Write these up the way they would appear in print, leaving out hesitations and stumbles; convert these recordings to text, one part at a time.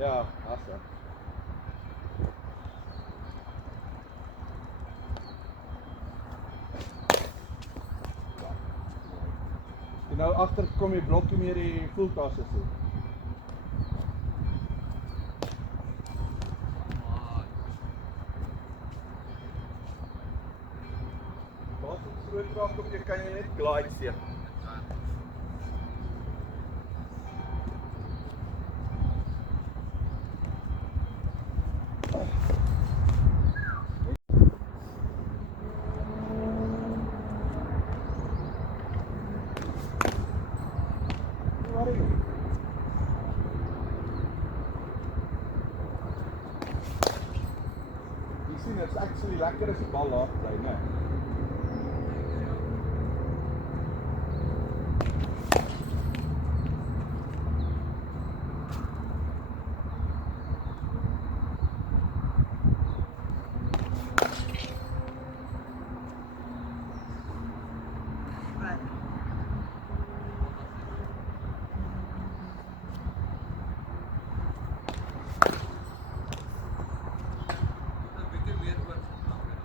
Ja, awesome. En nou agter kom die blokkie meer die voeltasse toe. Wat is groot raak op jy kan jy net glide seet. It's actually lekker as die bal laag bly, né?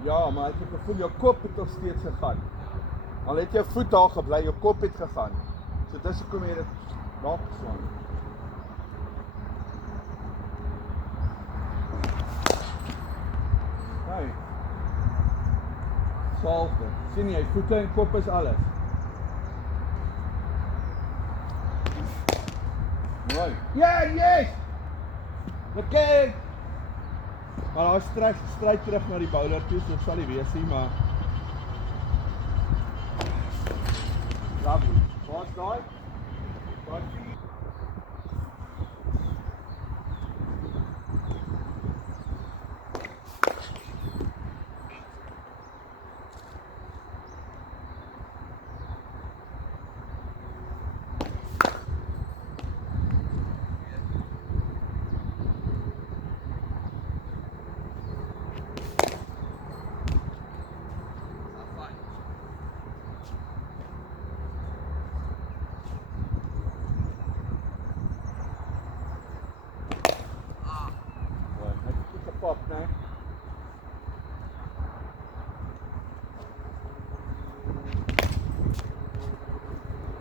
Ja, maar ek het gevoel jou kop het nog steeds gegaan. Al het jou voet daar gebly, jou kop het gegaan. So dis hoekom jy dit raak geslaan. Hey. Salve. Sien jy, voete en kop is alles. Mooi. Ja, yes! Lekker! Maar hy stryd terug na die bowler toe, so dit sal nie wees nie, maar Lovely. Waar's daai? Daai pop, né?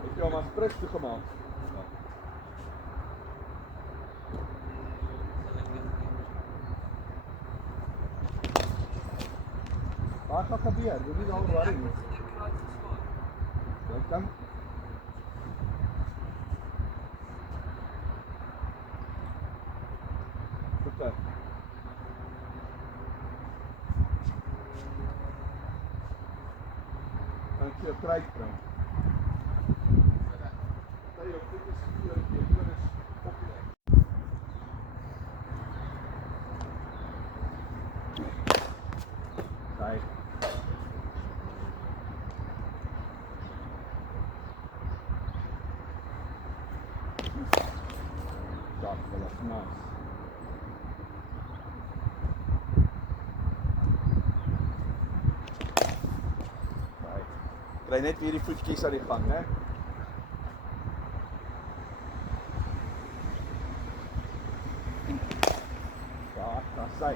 Ik heb maar sprits gemaakt. Wat gaat gebeuren? Je moet al worry. Kijk dan. Goed. Dan kun je krijg brengen. Dat je op dit is hier je kunnen opleggen. Kijk. Dat is nice. Kry net weer die voetjies aan die gang, né? Ja, daar's hy.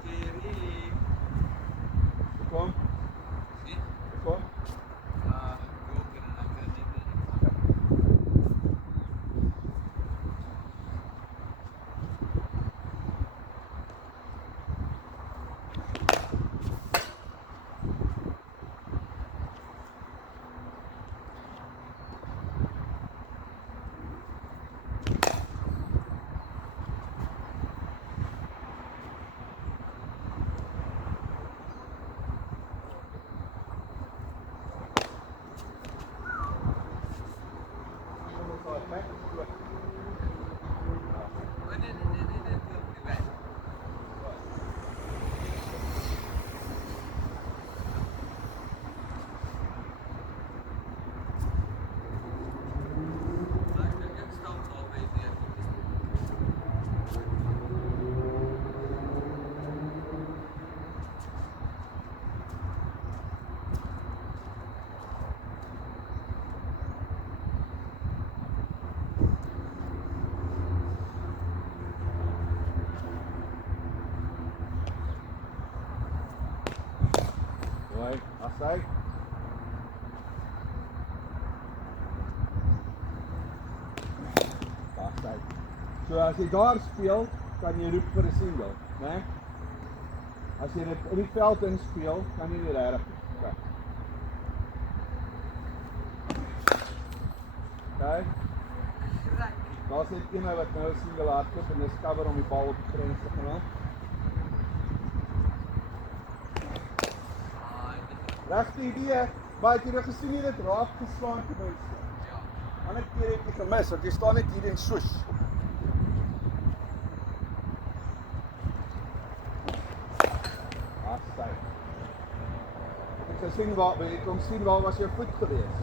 Scary. Kom. Sien? Kom. Joker en ek kan net Mooi, afsy. Afsy. So as jy daar speel, kan jy roep vir 'n single, né? As jy dit in die veld inspeel, kan jy nie regtig nie. Okay. Daar's net een wat nou 'n single hardloop en dis cover om die bal op die grens te gaan. Regte idee, maar het jy nou gesien jy dit raak geslaan te mense? Ja. Ander keer het jy gemis, want jy staan net hier en swoosh. Afsy. Ek kon sien waar was jou voet gewees.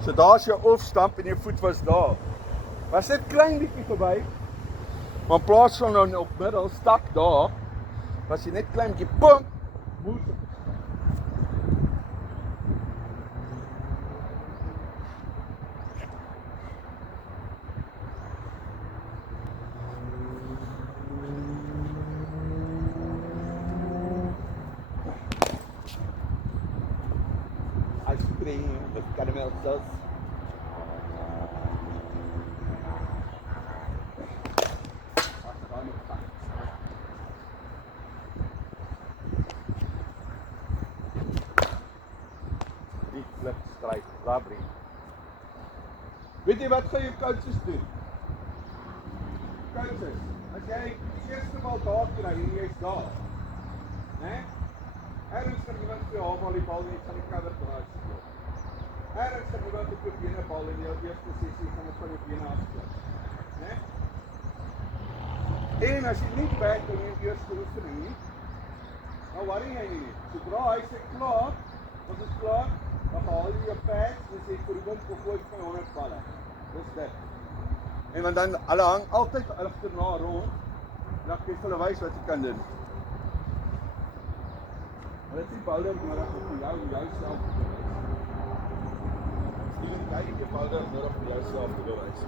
So daar's jou offstamp en jou voet was daar. Was net klein bietjie verby. Maar in plaas van nou op middel stak daar, was jy net klein bietjie pum. Moes. Ice cream with caramel sauce. Die flip strike, Labrie. Weet jy wat gaan jou coaches doen? Coaches, as jy die eerste bal daar kry en jy's daar, né? Ergens kan iemand vir jou haal die bal net van die cover draai speel. Ergens kan iemand op jou bene bal in jou eerste sessie gaan dit van jou bene afspeel. Né? En as jy nie back in die eerste oefening nie, dan worry jy nie. Sodra hy sê klaar, ons is klaar, dan haal jy jou pads en sê vir die wind gegooi van 100 balle. Dis dit. En want dan hulle hang altyd agterna rond, dan kan jy hulle wys wat jy kan doen. Maar dit is die bouder nodig om jou self te bewys. Steven, jy het die bouder nodig om jou self te bewys.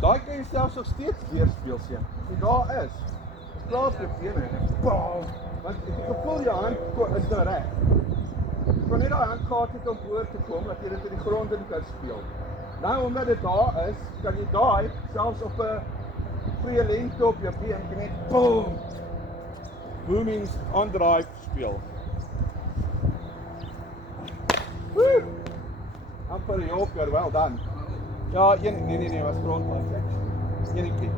Daai kan jy selfs nog steeds weerspeel seun. As jy daar is klaar op jou bene en bam! Want ek het gevoel jou hand is nou reg. Jy kan net daai hand gehad het om voor te kom, dat jy dit in die grond in kan speel. Nou omdat dit daar is, kan jy daai selfs op 'n goeie lengte op jou been kan net boom! Boomings on drive speel. Woo! Amper joker, well done. Ja, nee, was grondpas actually. Enetjie.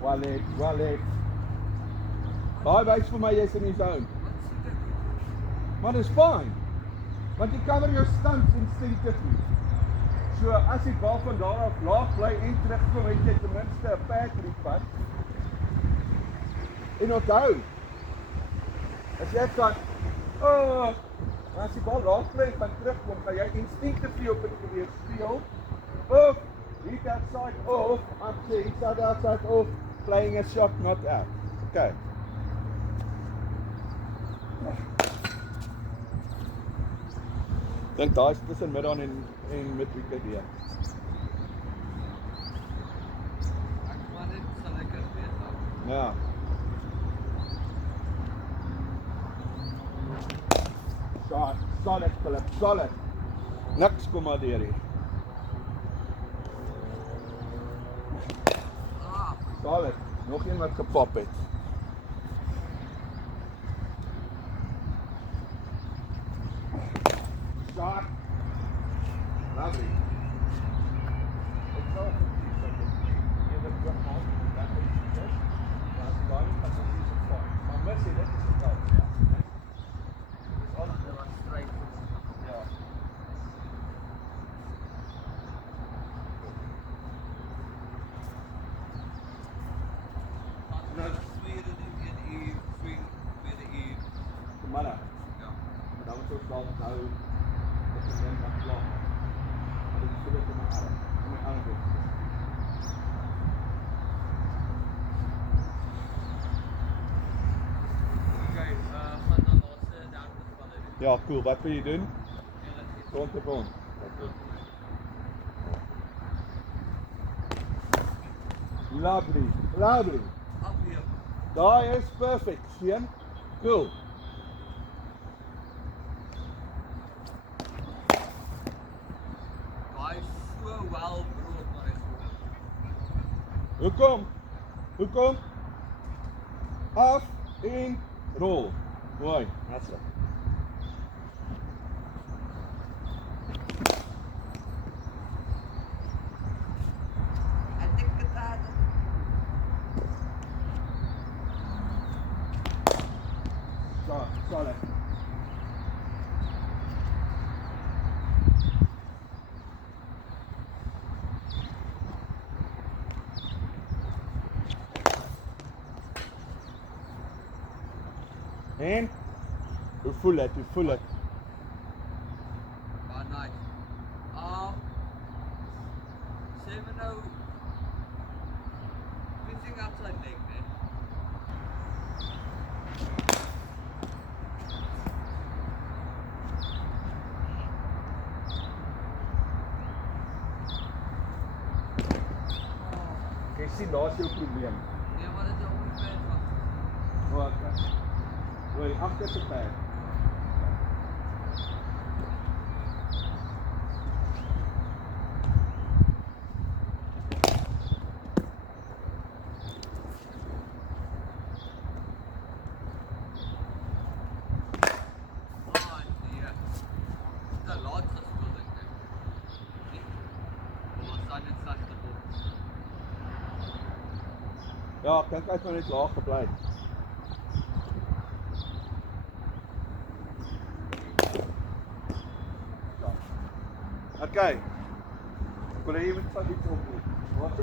Wallet. Daai wys vir my jy's in die zone. Maar dis fine. Want jy cover jou stance instinctively. So as die bal van daar af laag bly en terugkom, het jy ten minste 'n pad repad. En onthou, as jy kan as die bal laag bly en terugkom, kan jy instinctively op dit probeer speel. Of read that side off, actually inside that side off, playing a shot not out. Okay. Dink daai is tussen middag en midweek weer. Ek maar net sal lekker weet. Ja. Solid, Philip, solid. Niks kom maar deur hier. Solid. Nog een wat gepop het. Shot. Lovely. Ek sal vir jy dit terug haal. Dat is dit. Maar as daai pas is so fyn. Maar mis jy dit is geval. Ja. Dis alles wat stryd. Ja. Nou tweede ding in tweede uur. Vanmiddag. Ja. Dan moet ons dalk nou op die ding wat klaar. Maar dit is so dit in my arm. In my arm dit. Ja, cool. Wat wil jy doen? Ja, dat is Rond te rond. Lovely, lovely. afweer. Daai is perfect, seun. Cool. Daai is so wel brood, maar is goed. Hoekom? Hoekom? Af en rol. Mooi. That's it. Ek dink dit daar. Solid. En? Hoe voel dit? Hoe voel dit? Baie nice. Sê my nou pitching outside leg, né? Jy sien daar's jou probleem. Nee, maar dit is ook nie bad van. O, okay. Wil jy agter se pad? Nee. Te laat gespeel, dink ek. Nee. Ons staan net slegte bal. Ja, ek dink hy het maar net laag gebly. Okay. Ek wil hê jy moet van iets opdoen. Wat